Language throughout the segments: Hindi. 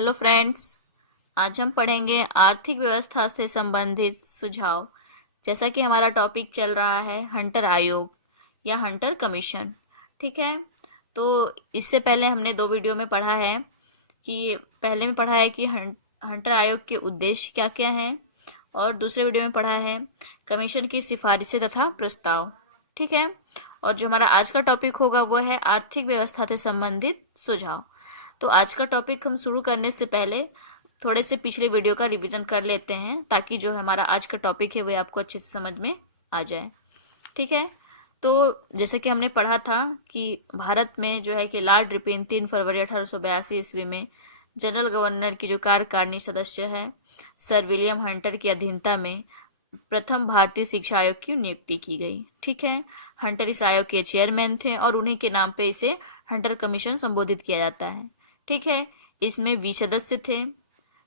Hello friends. आज हम पढ़ेंगे आर्थिक व्यवस्था से संबंधित सुझाव। जैसा कि हमारा टॉपिक चल रहा है हंटर आयोग या हंटर कमीशन। ठीक है, तो इससे पहले हमने दो वीडियो में पढ़ा है कि पहले में पढ़ा है कि हंटर आयोग के उद्देश्य क्या क्या हैं, और दूसरे वीडियो में पढ़ा है कमीशन की सिफारिशें तथा प्रस्ताव। ठीक है, और जो हमारा आज का टॉपिक होगा वो है आर्थिक व्यवस्था से संबंधित सुझाव। तो आज का टॉपिक हम शुरू करने से पहले थोड़े से पिछले वीडियो का रिवीजन कर लेते हैं, ताकि जो हमारा आज का टॉपिक है वो आपको अच्छे से समझ में आ जाए। ठीक है, तो जैसे कि हमने पढ़ा था कि भारत में जो है कि लॉर्ड रिपन 3 फरवरी 1882 ईस्वी में जनरल गवर्नर की जो कार्यकारिणी सदस्य है सर विलियम हंटर की अधीनता में प्रथम भारतीय शिक्षा आयोग की नियुक्ति की गई। ठीक है, हंटर इस आयोग के चेयरमैन थे और उन्हीं के नाम पे इसे हंटर कमीशन संबोधित किया जाता है। ठीक है, इसमें 20 सदस्य थे।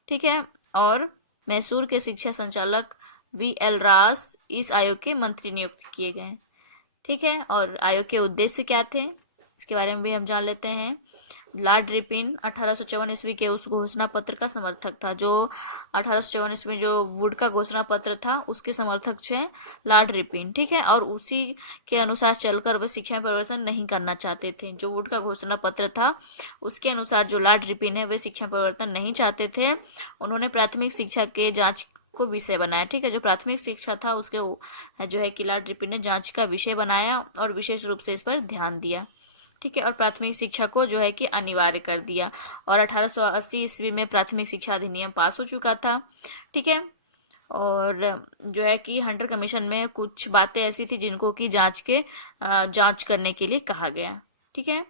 ठीक है, और मैसूर के शिक्षा संचालक V.L. रास इस आयोग के मंत्री नियुक्त किए गए। ठीक है, और आयोग के उद्देश्य क्या थे इसके बारे में भी हम जान लेते हैं। लॉर्ड रिपन 1854 ईस्वी के उस घोषणा पत्र का समर्थक था, जो 1854 ईस्वी में जो वुड का घोषणा पत्र था उसके समर्थक थे लॉर्ड रिपन। ठीक है, और उसी के अनुसार चलकर वे शिक्षा में परिवर्तन नहीं करना चाहते थे। जो वुड का घोषणा पत्र था उसके अनुसार जो लॉर्ड रिपन है वे शिक्षा में परिवर्तन नहीं चाहते थे। उन्होंने प्राथमिक शिक्षा के जांच को विषय बनाया। ठीक है, जो प्राथमिक शिक्षा था उसके जो है कि लॉर्ड रिपन ने जांच का विषय बनाया और विशेष रूप से इस पर ध्यान दिया। ठीक है, और प्राथमिक शिक्षा को जो है कि अनिवार्य कर दिया, और 1880 ईस्वी में प्राथमिक शिक्षा अधिनियम पास हो चुका था। ठीक है, और जो है कि हंटर कमीशन में कुछ बातें ऐसी थी जिनको कि जांच करने के लिए कहा गया। ठीक है,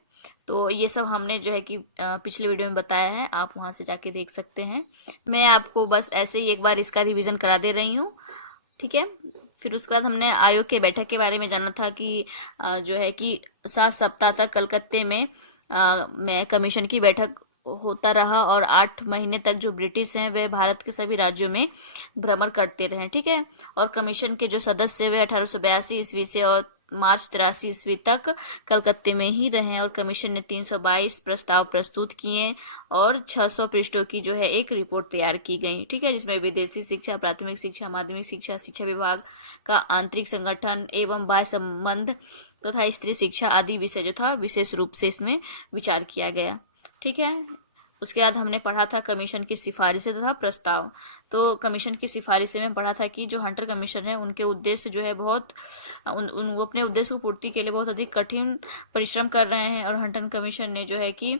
तो ये सब हमने जो है कि पिछले वीडियो में बताया है, आप वहां से जाके देख सकते हैं। मैं आपको बस ऐसे ही एक बार इसका रिवीजन करा दे रही हूँ। ठीक है, फिर उसके बाद हमने आयोग के बैठक के बारे में जाना था कि जो है कि 7 सप्ताह तक कलकत्ते में कमीशन की बैठक होता रहा, और 8 महीने तक जो ब्रिटिश हैं वे भारत के सभी राज्यों में भ्रमण करते रहे। ठीक है, और कमीशन के जो सदस्य वे 1882 ईस्वी से और मार्च 83 ईस्वी तक कलकत्ते में ही रहे, और कमीशन ने 322 प्रस्ताव प्रस्तुत किए और 600 पृष्ठों की जो है एक रिपोर्ट तैयार की गई। ठीक है, जिसमें विदेशी शिक्षा, प्राथमिक शिक्षा, माध्यमिक शिक्षा, शिक्षा विभाग का आंतरिक संगठन एवं बाह्य संबंध तथा स्त्री शिक्षा आदि विषय जो था विशेष रूप से इसमें विचार किया गया। ठीक है, उसके बाद हमने पढ़ा था कमीशन की सिफारिशें तथा प्रस्ताव। तो कमीशन की सिफारिशें में पढ़ा था कि जो हंटर कमीशन है उनके उद्देश्य जो है बहुत वो अपने उद्देश्य को पूर्ति के लिए बहुत अधिक कठिन परिश्रम कर रहे हैं, और हंटर कमीशन ने जो है कि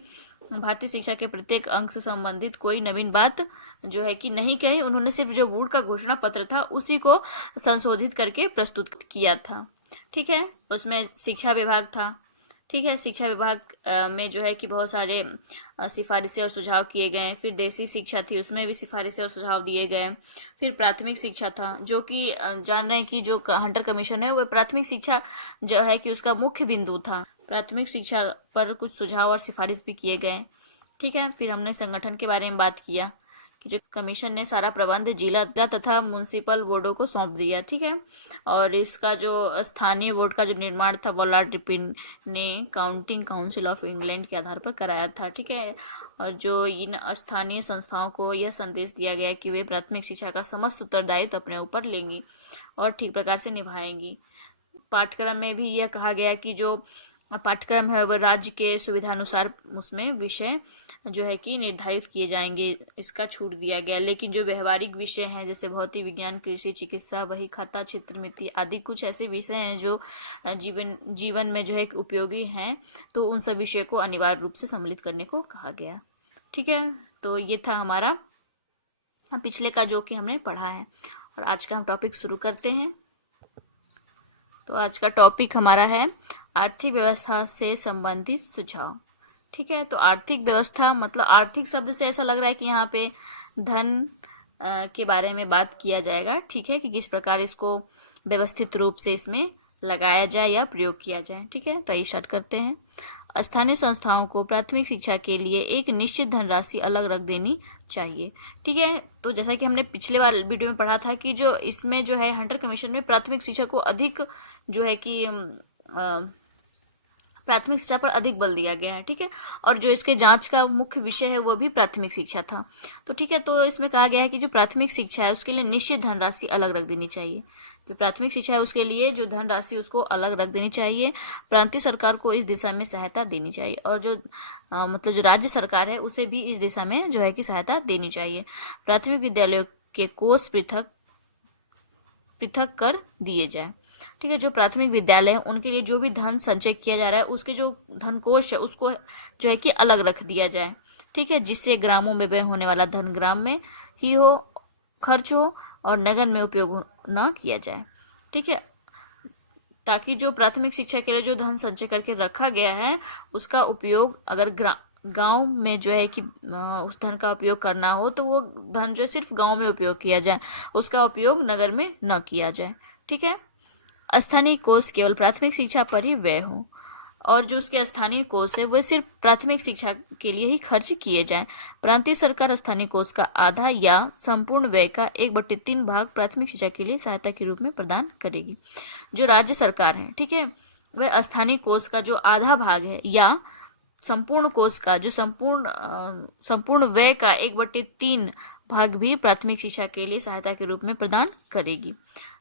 भारतीय शिक्षा के प्रत्येक अंग से संबंधित कोई नवीन बात जो है कि नहीं कही। उन्होंने सिर्फ जो वुड का घोषणा पत्र था उसी को संशोधित करके प्रस्तुत किया था। ठीक है, उसमें शिक्षा विभाग था। ठीक है, शिक्षा विभाग में जो है कि बहुत सारे सिफारिशें और सुझाव किए गए। फिर देसी शिक्षा थी, उसमें भी सिफारिशें और सुझाव दिए गए। फिर प्राथमिक शिक्षा था, जो कि जान रहे हैं कि जो हंटर कमीशन है वो प्राथमिक शिक्षा जो है कि उसका मुख्य बिंदु था। प्राथमिक शिक्षा पर कुछ सुझाव और सिफारिश भी किए गए। ठीक है, फिर हमने संगठन के बारे में बात किया कि जो कमीशन ने सारा प्रबंध जिला तथा म्युनिसिपल बोर्डों को सौंप दिया। ठीक है, और इसका जो स्थानीय बोर्ड का जो निर्माण था वो लॉर्ड रिपन ने काउंटिंग काउंसिल ऑफ इंग्लैंड के आधार पर कराया था। ठीक है, और जो इन स्थानीय संस्थाओं को यह संदेश दिया गया कि वे प्राथमिक शिक्षा का समस्त उत्तरदायित्व अपने ऊपर लेंगी और ठीक प्रकार से निभाएंगी। पाठ्यक्रम में भी यह कहा गया कि जो पाठ्यक्रम है वह राज्य के सुविधानुसार उसमें विषय जो है कि निर्धारित किए जाएंगे, इसका छूट दिया गया। लेकिन जो व्यवहारिक विषय हैं जैसे भौतिक विज्ञान, कृषि, चिकित्सा, वही खाता, क्षेत्रमिति आदि कुछ ऐसे विषय हैं जो जीवन में जो है उपयोगी हैं, तो उन सब विषय को अनिवार्य रूप से सम्मिलित करने को कहा गया। ठीक है, तो ये था हमारा पिछले का जो कि हमने पढ़ा है, और आज का हम टॉपिक शुरू करते हैं। तो आज का टॉपिक हमारा है आर्थिक व्यवस्था से संबंधित सुझाव। ठीक है, तो आर्थिक व्यवस्था मतलब आर्थिक शब्द से ऐसा लग रहा है कि यहाँ पे धन के बारे में बात किया जाएगा। ठीक है, कि किस प्रकार इसको व्यवस्थित रूप से इसमें लगाया जाए या प्रयोग किया जाए। ठीक है, तो आइए स्टार्ट करते हैं। स्थानीय संस्थाओं को प्राथमिक शिक्षा के लिए एक निश्चित धनराशि अलग रख देनी चाहिए। ठीक है, तो जैसा कि हमने पिछले बार वीडियो में पढ़ा था कि जो इसमें जो है हंटर कमीशन में प्राथमिक शिक्षा को अधिक जो है कि प्राथमिक शिक्षा पर अधिक बल दिया गया है। ठीक है, और जो इसके जांच का मुख्य विषय है वो भी प्राथमिक शिक्षा था। तो ठीक है, तो इसमें कहा गया है कि जो प्राथमिक शिक्षा है उसके लिए निश्चित धनराशि अलग रख देनी चाहिए। जो प्राथमिक शिक्षा है उसके लिए जो धनराशि उसको अलग रख देनी चाहिए। प्रांतीय सरकार को इस दिशा में सहायता देनी चाहिए, और जो मतलब जो राज्य सरकार है उसे भी इस दिशा में जो है कि सहायता देनी चाहिए। प्राथमिक विद्यालयों के कोष पृथक पृथक कर दिए जाए। ठीक है, जो प्राथमिक विद्यालय है उनके लिए जो भी धन संचय किया जा रहा है उसके जो धन कोष है उसको जो है कि अलग रख दिया जाए। ठीक है, जिससे ग्रामों में व्यय होने वाला धन ग्राम में ही हो, खर्च हो, और नगर में उपयोग न किया जाए। ठीक है, ताकि जो प्राथमिक शिक्षा के लिए जो धन संचय करके रखा गया है उसका उपयोग अगर गांव में जो है कि उस धन का उपयोग करना हो तो वो धन जो है सिर्फ गांव में उपयोग किया जाए, उसका उपयोग नगर में न किया जाए। ठीक है, स्थानीय कोष केवल प्राथमिक शिक्षा पर ही व्यय हो, और जो उसके स्थानीय कोष है वह सिर्फ प्राथमिक शिक्षा के लिए ही खर्च किए जाएं। प्रांतीय सरकार स्थानीय कोष का आधा या संपूर्ण व्यय का 1/3 भाग प्राथमिक शिक्षा के लिए सहायता के रूप में प्रदान करेगी। जो राज्य सरकार है, ठीक है, वह स्थानीय कोष का जो आधा भाग है या संपूर्ण कोष का जो संपूर्ण व्यय का 1/3 भाग भी प्राथमिक शिक्षा के लिए सहायता के रूप में प्रदान करेगी।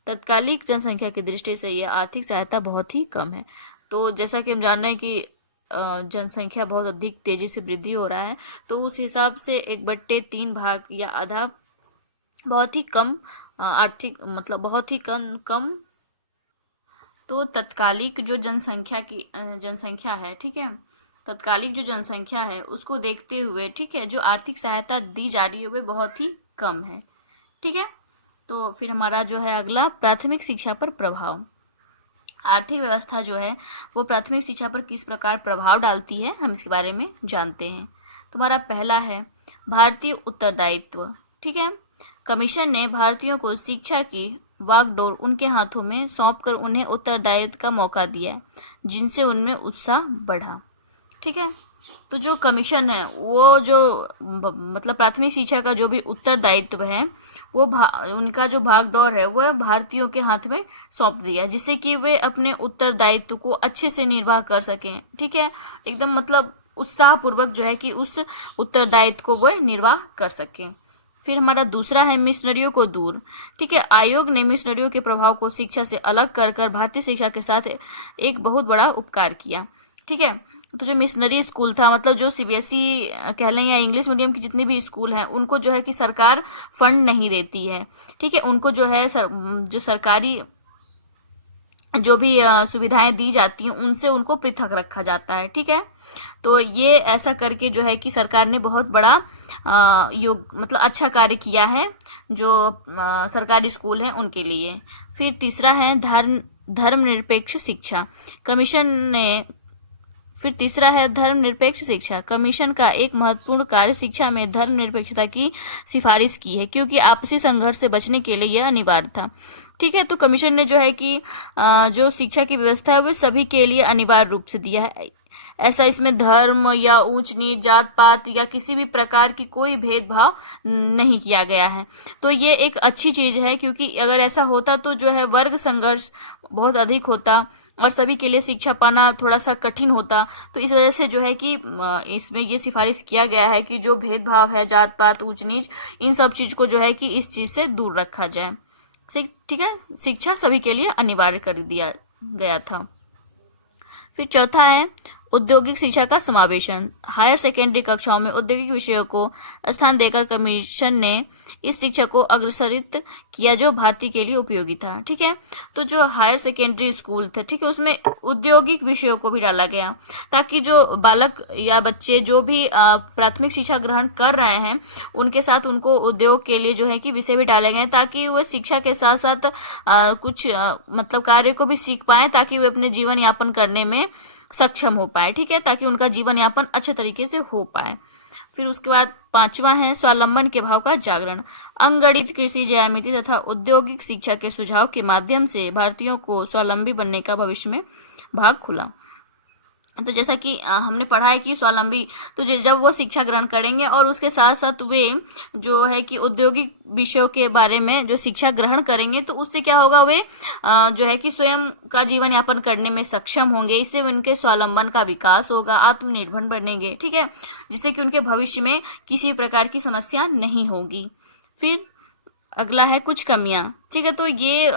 तत्कालिक जनसंख्या की दृष्टि से यह आर्थिक सहायता बहुत ही कम है। तो जैसा कि हम जान रहे हैं कि जनसंख्या बहुत अधिक तेजी से वृद्धि हो रहा है, तो उस हिसाब से 1/3 भाग या आधा बहुत ही कम आर्थिक मतलब बहुत ही कम। तो तत्कालिक जो जनसंख्या है, ठीक है, तत्कालिक जो जनसंख्या है उसको देखते हुए, ठीक है, जो आर्थिक सहायता दी जा रही है वह बहुत ही कम है। ठीक है, तो फिर हमारा जो है अगला प्राथमिक शिक्षा पर प्रभाव। आर्थिक व्यवस्था जो है वो प्राथमिक शिक्षा पर किस प्रकार प्रभाव डालती है, हम इसके बारे में जानते हैं। तुम्हारा पहला है भारतीय उत्तरदायित्व। ठीक है, कमीशन ने भारतीयों को शिक्षा की वागडोर उनके हाथों में सौंपकर उन्हें उत्तरदायित्व का मौका दिया, जिनसे उनमें उत्साह बढ़ा। ठीक है, तो जो कमीशन है वो जो मतलब प्राथमिक शिक्षा का जो भी उत्तरदायित्व है वो उनका जो भागदौड़ है वह भारतीयों के हाथ में सौंप दिया, जिससे कि वे अपने उत्तरदायित्व को अच्छे से निर्वाह कर सकें। ठीक है, एकदम मतलब उत्साह पूर्वक जो है कि उस उत्तरदायित्व को वह निर्वाह कर सकें। फिर हमारा दूसरा है मिशनरियों को दूर। ठीक है, आयोग ने मिशनरियों के प्रभाव को शिक्षा से अलग कर भारतीय शिक्षा के साथ एक बहुत बड़ा उपकार किया। ठीक है, तो जो मिशनरी स्कूल था, मतलब जो सीबीएसई कह लें या इंग्लिश मीडियम की जितने भी स्कूल हैं उनको जो है कि सरकार फंड नहीं देती है। ठीक है, उनको जो है जो सरकारी जो भी सुविधाएं दी जाती हैं उनसे उनको पृथक रखा जाता है। ठीक है, तो ये ऐसा करके जो है कि सरकार ने बहुत बड़ा मतलब अच्छा कार्य किया है जो सरकारी स्कूल हैं उनके लिए। फिर तीसरा है धर्मनिरपेक्ष शिक्षा। धर्मनिरपेक्ष शिक्षा। कमीशन का एक महत्वपूर्ण कार्य शिक्षा में धर्मनिरपेक्षता की सिफारिश की है, क्योंकि आपसी संघर्ष से बचने के लिए यह अनिवार्य था। ठीक है, तो कमीशन ने जो है कि जो शिक्षा की व्यवस्था है वो सभी के लिए अनिवार्य रूप से दिया है। ऐसा इसमें धर्म या ऊंच नीच, जात पात या किसी भी प्रकार की कोई भेदभाव नहीं किया गया है। तो ये एक अच्छी चीज है, क्योंकि अगर ऐसा होता तो जो है वर्ग संघर्ष बहुत अधिक होता और सभी के लिए शिक्षा पाना थोड़ा सा कठिन होता। तो इस वजह से जो है कि इसमें ये सिफारिश किया गया है कि जो भेदभाव है, जात पात, ऊंच नीच, इन सब चीज को जो है कि इस चीज से दूर रखा जाए। ठीक है, शिक्षा सभी के लिए अनिवार्य कर दिया गया था। फिर चौथा है औद्योगिक शिक्षा का समावेशन। हायर सेकेंडरी कक्षाओं में औद्योगिक विषयों को स्थान देकर कमीशन ने इस शिक्षा को अग्रसरित किया जो भारतीय के लिए उपयोगी था। ठीक है, तो जो हायर सेकेंडरी स्कूल थे, ठीक है, उसमें औद्योगिक विषयों को भी डाला गया, ताकि जो बालक या बच्चे जो भी प्राथमिक शिक्षा ग्रहण कर रहे हैं उनके साथ उनको उद्योग के लिए जो है कि विषय भी डाले गए, ताकि वो शिक्षा के साथ साथ कुछ मतलब कार्य को भी सीख पाए, ताकि वे अपने जीवन यापन करने में सक्षम हो पाए। ठीक है, ताकि उनका जीवन यापन अच्छे तरीके से हो पाए। फिर उसके बाद पांचवा है स्वावलंबन के भाव का जागरण। अंगगणित, कृषि, ज्यामिति तथा औद्योगिक शिक्षा के सुझाव के माध्यम से भारतीयों को स्वावलंबी बनने का भविष्य में भाग खुला। तो जैसा कि हमने पढ़ा है कि स्वावलंबी, तो जब वो शिक्षा ग्रहण करेंगे और उसके साथ साथ वे जो है कि औद्योगिक विषयों के बारे में जो शिक्षा ग्रहण करेंगे, तो उससे क्या होगा, वे जो है कि स्वयं का जीवन यापन करने में सक्षम होंगे। इससे उनके स्वावलंबन का विकास होगा, आत्मनिर्भर बनेंगे, ठीक है, जिससे कि उनके भविष्य में किसी प्रकार की समस्या नहीं होगी। फिर अगला है कुछ कमियां। ठीक है, तो ये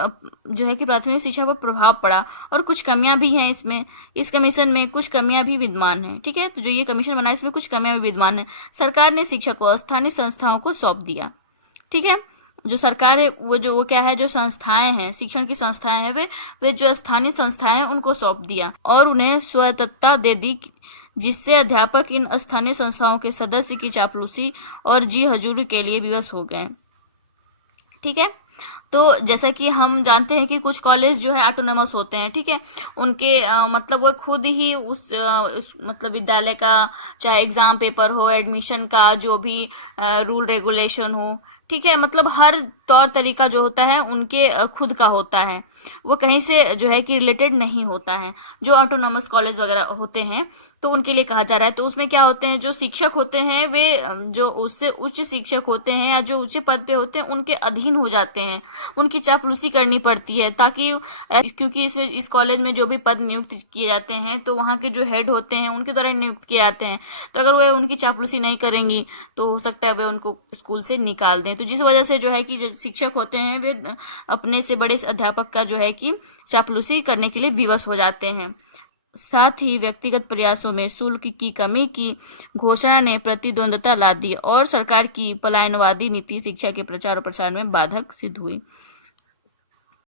जो है कि प्राथमिक शिक्षा पर प्रभाव पड़ा और कुछ कमियां भी हैं इसमें। इस कमीशन में कुछ कमियां भी विद्यमान हैं। ठीक है, तो जो ये कमीशन बना इसमें कुछ कमियां भी विद्यमान है। सरकार ने शिक्षा को स्थानीय संस्थाओं को सौंप दिया। ठीक है, जो सरकार है वो क्या है, जो संस्थाएं हैं, शिक्षण की संस्थाएं हैं, वे जो स्थानीय संस्थाएं हैं उनको सौंप दिया और उन्हें स्वायत्तता दे दी, जिससे अध्यापक इन स्थानीय संस्थाओं के सदस्य की चापलूसी और जी हजूरी के लिए विवश हो गए। ठीक है, तो जैसा कि हम जानते हैं कि कुछ कॉलेज जो है ऑटोनमस होते हैं। ठीक है, उनके मतलब वो खुद ही उस मतलब विद्यालय का चाहे एग्जाम पेपर हो, एडमिशन का जो भी रूल रेगुलेशन हो, ठीक है, मतलब हर तौर तरीका जो होता है उनके खुद का होता है, वो कहीं से जो है कि रिलेटेड नहीं होता है। जो ऑटोनॉमस कॉलेज वगैरह होते हैं तो उनके लिए कहा जा रहा है। तो उसमें क्या होते हैं, जो शिक्षक होते हैं वे जो उससे उच्च शिक्षक होते हैं या जो ऊंचे पद पे होते हैं उनके अधीन हो जाते हैं, उनकी चापलूसी करनी पड़ती है, ताकि क्योंकि इस कॉलेज में जो भी पद नियुक्त किए जाते हैं तो वहाँ के जो हेड होते हैं उनके द्वारा नियुक्त किए जाते हैं। तो अगर वे उनकी चापलूसी नहीं करेंगी तो हो सकता है वे उनको स्कूल से निकाल दें। तो जिस वजह से जो है कि जो शिक्षक होते हैं वे अपने से बड़े अध्यापक का जो है कि चापलूसी करने के लिए विवश हो जाते हैं। साथ ही व्यक्तिगत प्रयासों में शुल्क की कमी की घोषणा ने प्रतिद्वंद्विता ला दी और सरकार की पलायनवादी नीति शिक्षा के प्रचार और प्रसार में बाधक सिद्ध हुई।